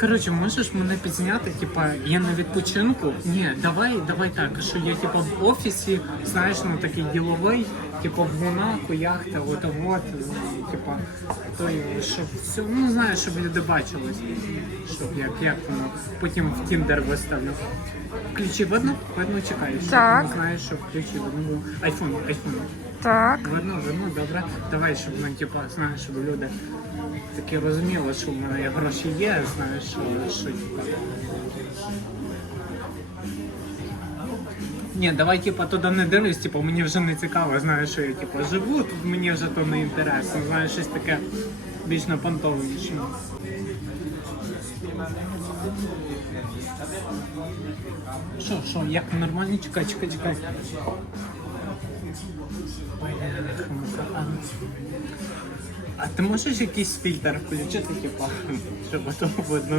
коротше, можеш мене підзняти, типа, я на відпочинку. Ні, давай, давай так, що я типа в офісі, знаєш, ну такий діловий, типа в Монако, яхта, от от, типа, той, щоб все, ну знаєш, щоб люди бачились. Щоб як, як воно, потім в Тіндер виставлю. Ключі видно? Видно чекаєш. Так. Ну, знаєш, щоб ключі видно. Айфон, айфон. Так. Видно, видно, добре. Давай, щоб ну, типа, знаєш, щоб люди такі розуміли, що в мене гроші є, знаєш, що, типа. Ні, давай, типа, туди не дивлюсь, типа, мені вже не цікаво, знаєш, що я типа живу, тут мені вже то не інтересно, знаєш, щось таке більш напонтовніше. Що, що, як нормально? Чекай, чекай, чекай. А ти можеш якийсь фільтр включити, типа, щоб то видно